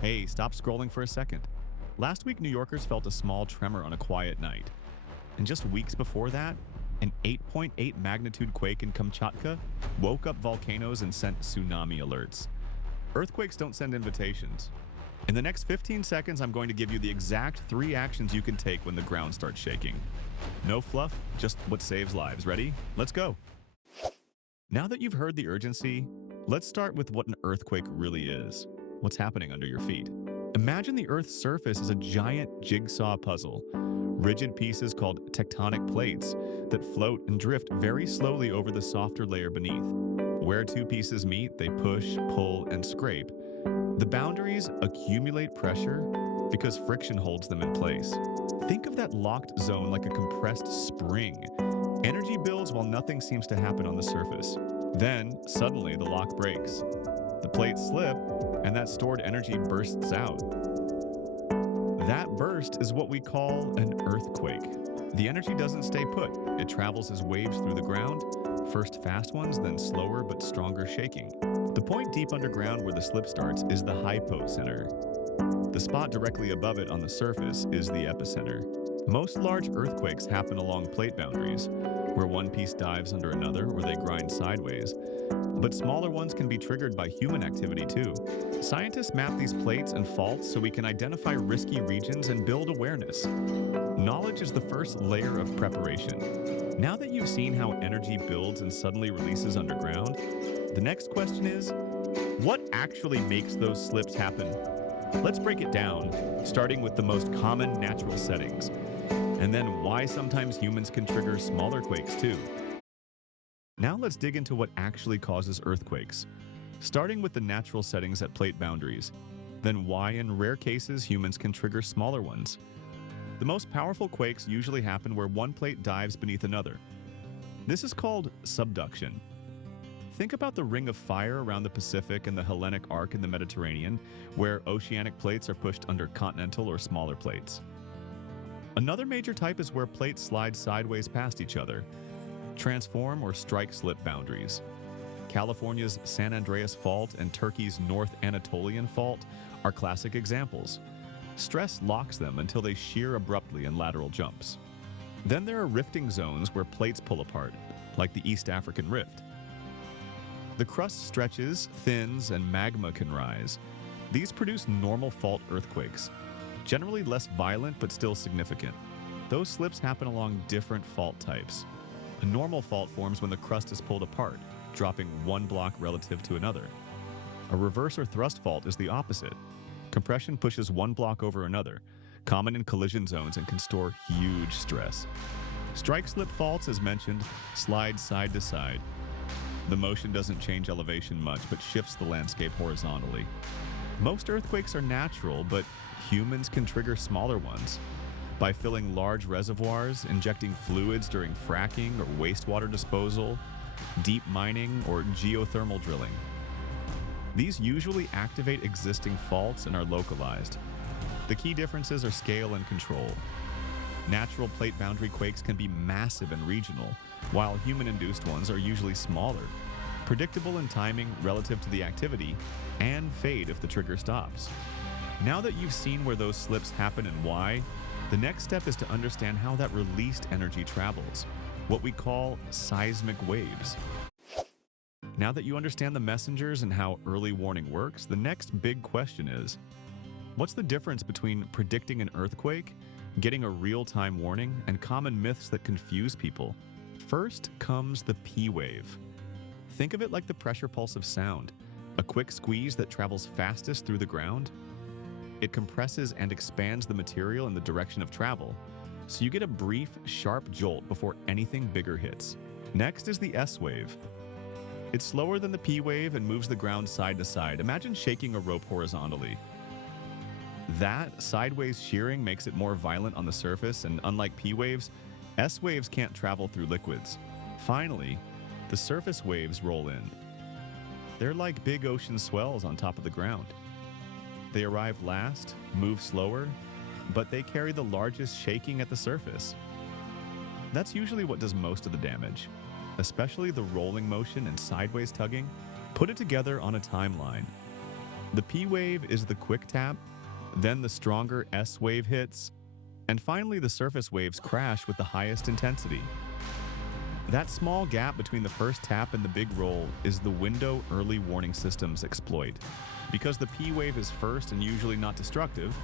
Hey, stop scrolling for a second. Last week, New Yorkers felt a small tremor on a quiet night. And just weeks before that, an 8.8 magnitude quake in Kamchatka woke up volcanoes and sent tsunami alerts. Earthquakes don't send invitations. In the next 15 seconds, I'm going to give you the exact 3 actions you can take when the ground starts shaking. No fluff, just what saves lives. Ready? Let's go. Now that you've heard the urgency, let's start with what an earthquake really is. What's happening under your feet? Imagine the Earth's surface as a giant jigsaw puzzle. Rigid pieces called tectonic plates that float and drift very slowly over the softer layer beneath. Where 2 pieces meet, they push, pull, and scrape. The boundaries accumulate pressure because friction holds them in place. Think of that locked zone like a compressed spring. Energy builds while nothing seems to happen on the surface. Then, suddenly, the lock breaks. The plates slip, and that stored energy bursts out. That burst is what we call an earthquake. The energy doesn't stay put. It travels as waves through the ground, first fast ones, then slower but stronger shaking. The point deep underground where the slip starts is the hypocenter. The spot directly above it on the surface is the epicenter. Most large earthquakes happen along plate boundaries, where one piece dives under another or they grind sideways. But smaller ones can be triggered by human activity too. Scientists map these plates and faults so we can identify risky regions and build awareness. Knowledge is the first layer of preparation. Now that you've seen how energy builds and suddenly releases underground, the next question is, what actually makes those slips happen? Let's break it down, starting with the most common natural settings, and then why sometimes humans can trigger smaller quakes too. Now let's dig into what actually causes earthquakes, starting with the natural settings at plate boundaries, then why in rare cases humans can trigger smaller ones. The most powerful quakes usually happen where one plate dives beneath another. This is called subduction. Think about the ring of fire around the Pacific and the Hellenic Arc in the Mediterranean, where oceanic plates are pushed under continental or smaller plates. Another major type is where plates slide sideways past each other, transform or strike slip boundaries. California's San Andreas Fault and Turkey's North Anatolian Fault are classic examples. Stress locks them until they shear abruptly in lateral jumps. Then there are rifting zones where plates pull apart, like the East African Rift. The crust stretches, thins, and magma can rise. These produce normal fault earthquakes, generally less violent but still significant. Those slips happen along different fault types. A normal fault forms when the crust is pulled apart, dropping one block relative to another. A reverse or thrust fault is the opposite. Compression pushes one block over another, common in collision zones and can store huge stress. Strike-slip faults, as mentioned, slide side to side. The motion doesn't change elevation much, but shifts the landscape horizontally. Most earthquakes are natural, but humans can trigger smaller ones by filling large reservoirs, injecting fluids during fracking or wastewater disposal, deep mining, or geothermal drilling. These usually activate existing faults and are localized. The key differences are scale and control. Natural plate boundary quakes can be massive and regional, while human-induced ones are usually smaller, predictable in timing relative to the activity, and fade if the trigger stops. Now that you've seen where those slips happen and why, the next step is to understand how that released energy travels, what we call seismic waves. Now that you understand the messengers and how early warning works, the next big question is, what's the difference between predicting an earthquake, getting a real-time warning, and common myths that confuse people? First comes the P wave. Think of it like the pressure pulse of sound, a quick squeeze that travels fastest through the ground. It compresses and expands the material in the direction of travel, so you get a brief, sharp jolt before anything bigger hits. Next is the S wave. It's slower than the P wave and moves the ground side to side. Imagine shaking a rope horizontally. That sideways shearing makes it more violent on the surface, and unlike P waves, S waves can't travel through liquids. Finally, the surface waves roll in. They're like big ocean swells on top of the ground. They arrive last, move slower, but they carry the largest shaking at the surface. That's usually what does most of the damage, especially the rolling motion and sideways tugging. Put it together on a timeline. The P wave is the quick tap, then the stronger S wave hits, and finally the surface waves crash with the highest intensity. That small gap between the first tap and the big roll is the window early warning systems exploit. Because the P wave is first and usually not destructive,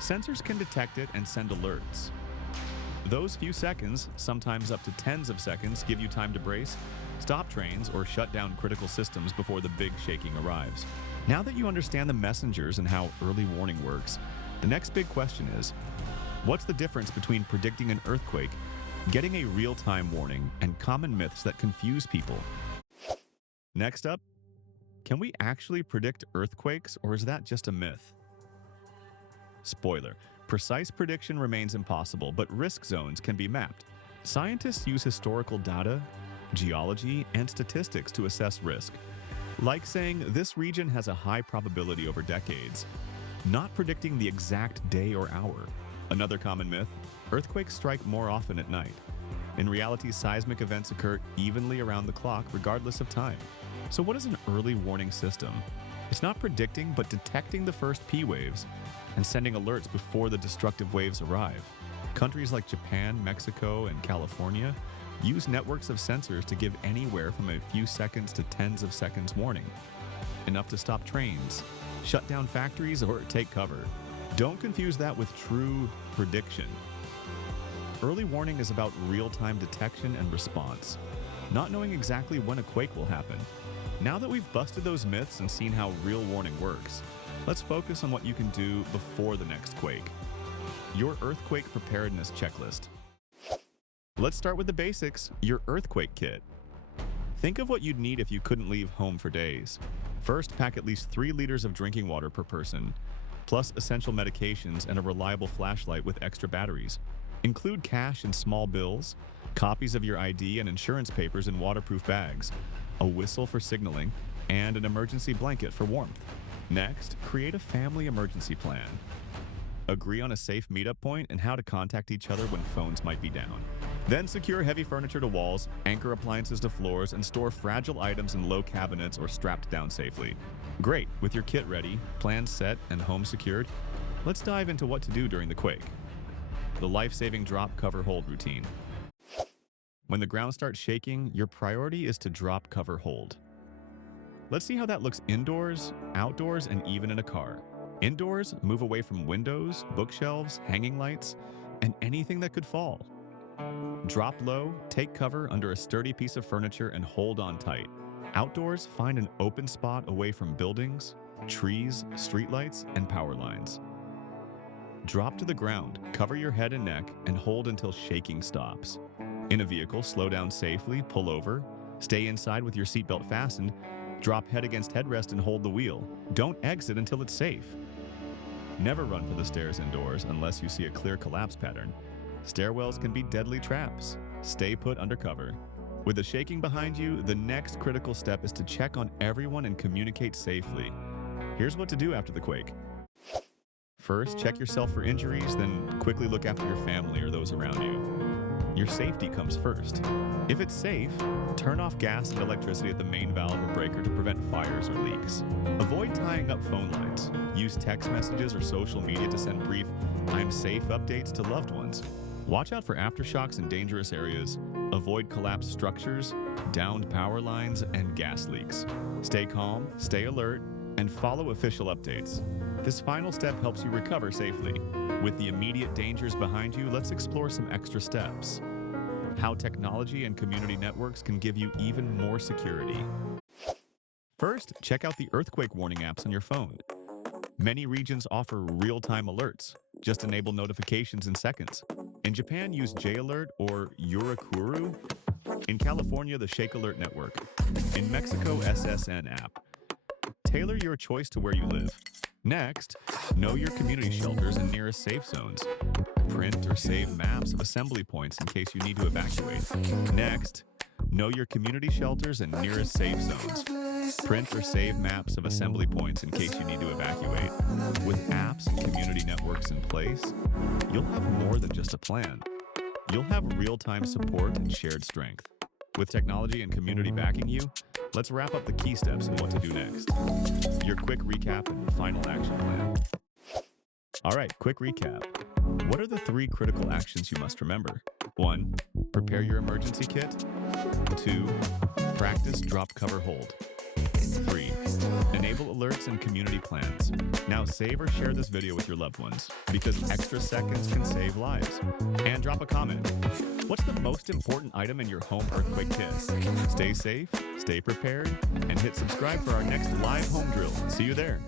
sensors can detect it and send alerts. Those few seconds, sometimes up to tens of seconds, give you time to brace, stop trains, or shut down critical systems before the big shaking arrives. Now that you understand the messengers and how early warning works, the next big question is, what's the difference between predicting an earthquake, getting a real-time warning, and common myths that confuse people? Next up, can we actually predict earthquakes, or is that just a myth? Spoiler, precise prediction remains impossible, but risk zones can be mapped. Scientists use historical data, geology, and statistics to assess risk. Like saying this region has a high probability over decades, not predicting the exact day or hour. Another common myth, earthquakes strike more often at night. In reality, seismic events occur evenly around the clock regardless of time. So what is an early warning system? It's not predicting, but detecting the first P waves and sending alerts before the destructive waves arrive. Countries like Japan, Mexico, and California use networks of sensors to give anywhere from a few seconds to tens of seconds warning. Enough to stop trains, shut down factories, or take cover. Don't confuse that with true prediction. Early warning is about real-time detection and response, not knowing exactly when a quake will happen. Now that we've busted those myths and seen how real warning works, let's focus on what you can do before the next quake. Your earthquake preparedness checklist. Let's start with the basics, your earthquake kit. Think of what you'd need if you couldn't leave home for days. First, pack at least 3 liters of drinking water per person, plus essential medications and a reliable flashlight with extra batteries. Include cash and small bills, copies of your ID and insurance papers in waterproof bags, a whistle for signaling, and an emergency blanket for warmth. Next, create a family emergency plan. Agree on a safe meetup point and how to contact each other when phones might be down. Then secure heavy furniture to walls, anchor appliances to floors, and store fragile items in low cabinets or strapped down safely. Great, with your kit ready, plans set, and home secured, let's dive into what to do during the quake. The life-saving drop, cover, hold routine. When the ground starts shaking, your priority is to drop, cover, hold. Let's see how that looks indoors, outdoors, and even in a car. Indoors, move away from windows, bookshelves, hanging lights, and anything that could fall. Drop low, take cover under a sturdy piece of furniture and hold on tight. Outdoors, find an open spot away from buildings, trees, streetlights, and power lines. Drop to the ground, cover your head and neck, and hold until shaking stops. In a vehicle, slow down safely, pull over, stay inside with your seatbelt fastened, drop head against headrest and hold the wheel. Don't exit until it's safe. Never run for the stairs indoors unless you see a clear collapse pattern. Stairwells can be deadly traps. Stay put under cover. With the shaking behind you, the next critical step is to check on everyone and communicate safely. Here's what to do after the quake. First, check yourself for injuries, then quickly look after your family or those around you. Your safety comes first. If it's safe, turn off gas and electricity at the main valve or breaker to prevent fires or leaks. Avoid tying up phone lines. Use text messages or social media to send brief, "I'm safe" updates to loved ones. Watch out for aftershocks in dangerous areas. Avoid collapsed structures, downed power lines, and gas leaks. Stay calm, stay alert, and follow official updates. This final step helps you recover safely. With the immediate dangers behind you, let's explore some extra steps. How technology and community networks can give you even more security. First, check out the earthquake warning apps on your phone. Many regions offer real-time alerts. Just enable notifications in seconds. In Japan, use J-Alert or Yurikuru. In California, the Shake Alert Network. In Mexico, SSN app. Tailor your choice to where you live. Next, know your community shelters and nearest safe zones. Print or save maps of assembly points in case you need to evacuate. Next, know your community shelters and nearest safe zones. Print or save maps of assembly points in case you need to evacuate. With apps and community networks in place, you'll have more than just a plan. You'll have real-time support and shared strength. With technology and community backing you, let's wrap up the key steps and what to do next. Your quick recap and final action plan. All right, quick recap. What are the 3 critical actions you must remember? 1. Prepare your emergency kit. 2. Practice drop, cover, hold. 3. Enable alerts and community plans. Now save or share this video with your loved ones because extra seconds can save lives. And drop a comment. What's the most important item in your home earthquake kit? Stay safe, stay prepared, and hit subscribe for our next live home drill. See you there.